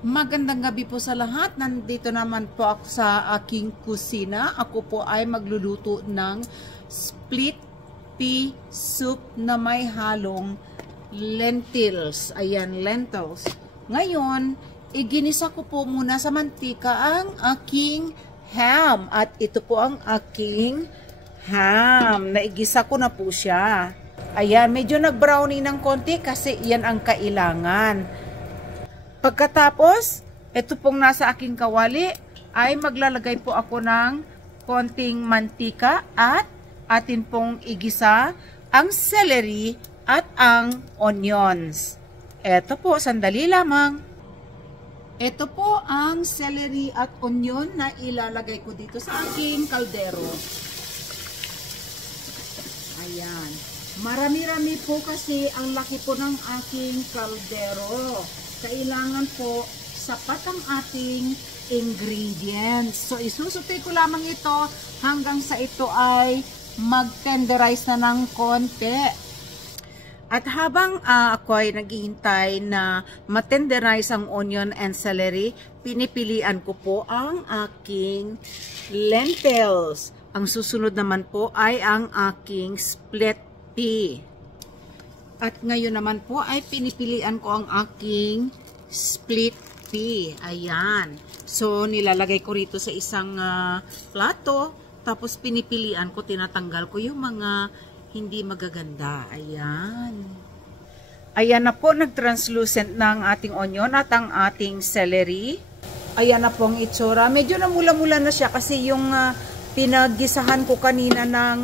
Magandang gabi po sa lahat. Nandito naman po ako sa aking kusina. Ako po ay magluluto ng split pea soup na may halong lentils. Ayan, lentils. Ngayon, iginisa ko po muna sa mantika ang aking ham. At ito po ang aking ham. Naigisa ko na po siya. Ayan, medyo nag-brownie ng konti kasi yan ang kailangan. Pagkatapos, ito pong nasa aking kawali ay maglalagay po ako ng konting mantika at atin pong igisa ang celery at ang onions. Ito po, sandali lamang. Ito po ang celery at onion na ilalagay ko dito sa aking kaldero. Ayan. Marami-rami po kasi ang laki po ng aking kaldero. Kailangan po sapat ang ating ingredients. So, isusupay ko lamang ito hanggang sa ito ay mag-tenderize na ng konti. At habang ako ay naghihintay na matenderize ang onion and celery, pinipilian ko po ang aking lentils. Ang susunod naman po ay ang aking split pea. At ngayon naman po ay pinipilian ko ang aking split pea. Ayan. So, nilalagay ko rito sa isang plato. Tapos pinipilian ko, tinatanggal ko yung mga hindi magaganda. Ayan. Ayan na po, nag-translucent na ang ating onion at ang ating celery. Ayan na po ang itsura. Medyo namula-mula na siya kasi yung pinaggisahan ko kanina ng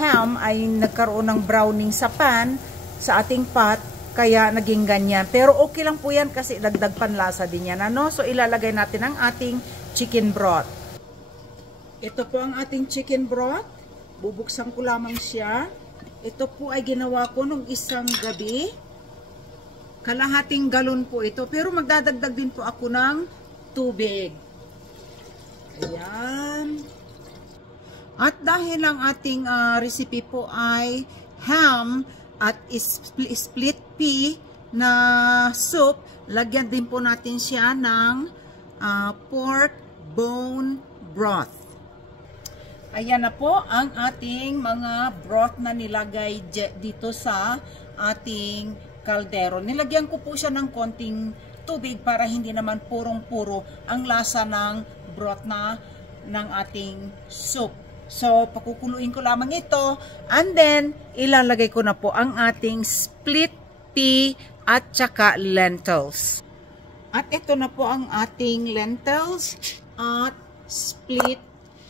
ham ay nagkaroon ng browning sa pan, sa ating pot, kaya naging ganyan. Pero okay lang po yan kasi dagdag panlasa din yan. Ano? So, ilalagay natin ang ating chicken broth. Ito po ang ating chicken broth. Bubuksan ko lamang siya. Ito po ay ginawa ko nung isang gabi. Kalahating galon po ito. Pero magdadagdag din po ako ng tubig. Ayan. At dahil ang ating recipe po ay ham at split pea na soup, lagyan din po natin siya ng pork bone broth. Ayan na po ang ating mga broth na nilagay dito sa ating kaldero. Nilagyan ko po siya ng konting tubig para hindi naman purong-puro ang lasa ng broth ng ating soup. So, pakukuluin ko lamang ito and then ilalagay ko na po ang ating split pea at saka lentils. At ito na po ang ating lentils at split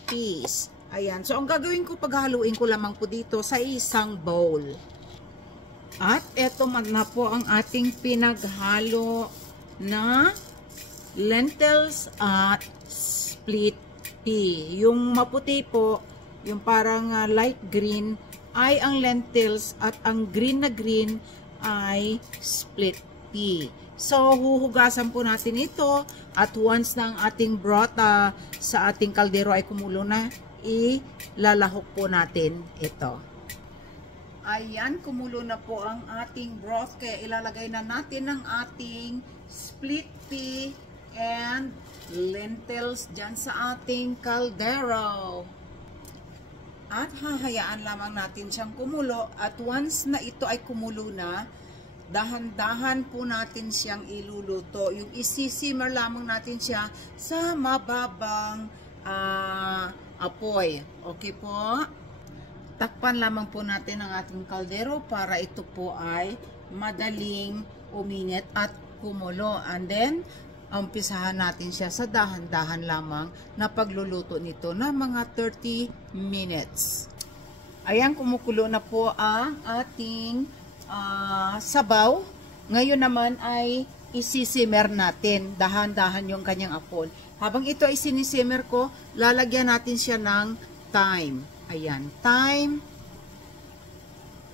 peas. Ayan. So, ang gagawin ko, paghaluin ko lamang po dito sa isang bowl. At ito na po ang ating pinaghalo na lentils at split pea. Yung maputi po, yung parang light green ay ang lentils at ang green na green ay split pea. So, huhugasan po natin ito at once na ang ating broth sa ating kaldero ay kumulo na, ilalahok po natin ito. Ayan, kumulo na po ang ating broth kaya ilalagay na natin ang ating split pea and lentils dyan sa ating kaldero. At hahayaan lamang natin siyang kumulo at once na ito ay kumulo na, dahan-dahan po natin siyang iluluto. Yung isisimmer lamang natin siya sa mababang apoy. Okay po? Takpan lamang po natin ang ating kaldero para ito po ay madaling uminit at kumulo. And then, umpisahan natin siya sa dahan-dahan lamang na pagluluto nito na mga 30 minutes. Ayan, kumukulo na po ang ating sabaw. Ngayon naman ay isisimmer natin. Dahan-dahan yung kanyang apoy. Habang ito ay sinisimmer ko, lalagyan natin siya ng thyme. Ayan, thyme.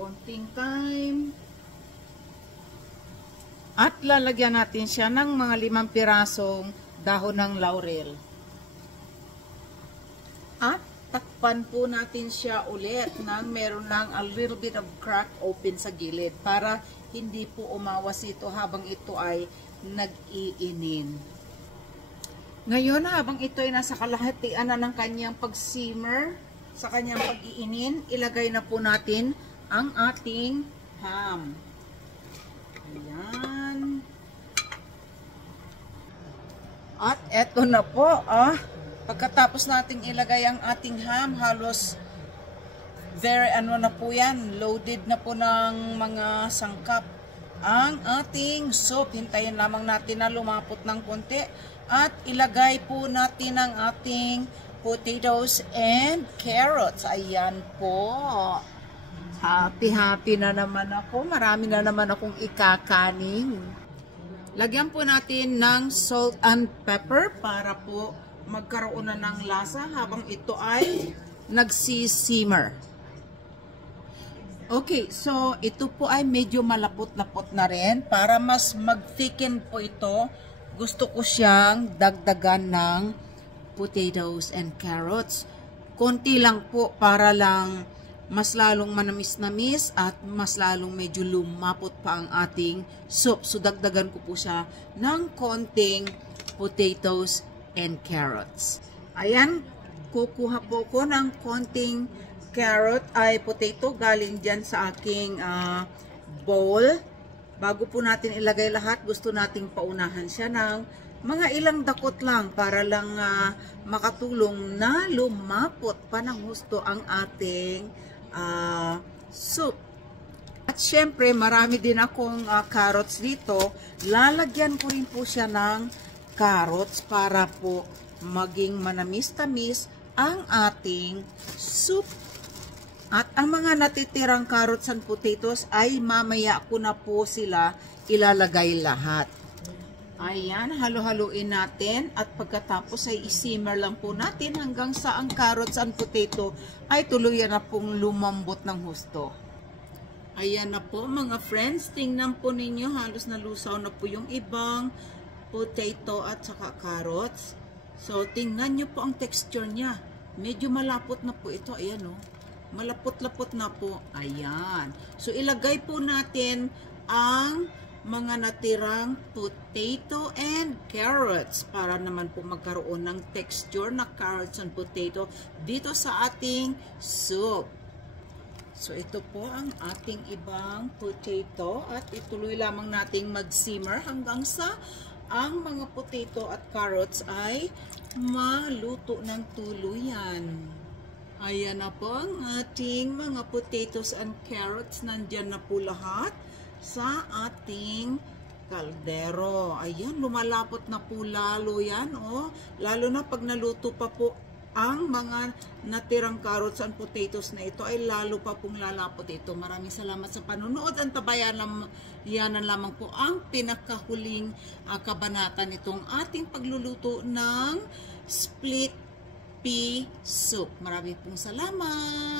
Konting thyme. At lalagyan natin siya ng mga 5 pirasong dahon ng laurel. At takpan po natin siya ulit nang meron lang a little bit of crack open sa gilid para hindi po umawas ito habang ito ay nag-iinin. Ngayon, habang ito ay nasa kalahatian na ng kanyang pag-simmer, sa kanyang pag-iinin, ilagay na po natin ang ating ham. Ayan. At eto na po, pagkatapos nating ilagay ang ating ham, halos very na po yan, loaded na po ng mga sangkap ang ating soup. Hintayin lamang natin na lumapot ng konti at ilagay po natin ang ating potatoes and carrots. Ayan po. Happy na naman ako. Marami na naman akong ikakanin. Lagyan po natin ng salt and pepper para po magkaroon na ng lasa habang ito ay nagsisimmer. Okay, so ito po ay medyo malapot-lapot na rin. Para mas mag-thicken po ito, gusto ko siyang dagdagan ng potatoes and carrots. Konti lang po para lang mas lalong manamis-namis at mas lalong medyo lumapot pa ang ating soup. So dagdagan ko po siya ng konting potatoes and carrots. Ayan, kukuha po ko ng konting carrot ay potato galing dyan sa aking bowl. Bago po natin ilagay lahat, gusto nating paunahan siya ng mga ilang dakot lang para lang makatulong na lumapot pa ng husto ang ating soup. At syempre, marami din akong carrots dito. Lalagyan ko rin po siya ng carrots para po maging manamis-tamis ang ating soup. At ang mga natitirang carrots and potatoes ay mamaya ko na po sila ilalagay lahat. Ayan, halo-haluin natin at pagkatapos ay isimmer lang po natin hanggang sa ang carrots and potato ay tuluyan na pong lumambot ng husto. Ayan na po mga friends, tingnan po ninyo, halos nalusaw na po yung ibang potato at saka carrots. So tingnan nyo po ang texture niya, medyo malapot na po ito, ayan o. Malapot-lapot na po. Ayan. So, ilagay po natin ang mga natirang potato and carrots para naman po magkaroon ng texture na carrots and potato dito sa ating soup. So, ito po ang ating ibang potato at ituloy lamang nating mag-simmer hanggang sa ang mga potato at carrots ay maluto ng tuluyan. Ayan na po ang ating mga potatoes and carrots. Nandyan na po lahat sa ating kaldero. Ayan, lumalapot na po lalo yan. Oh. Lalo na pag naluto pa po ang mga natirang carrots and potatoes na ito ay lalo pa pong lalapot ito. Maraming salamat sa panonood. Ang tabayanan lamang po ang pinakahuling kabanata nitong ating pagluluto ng split pea soup. Maraming pong salamat!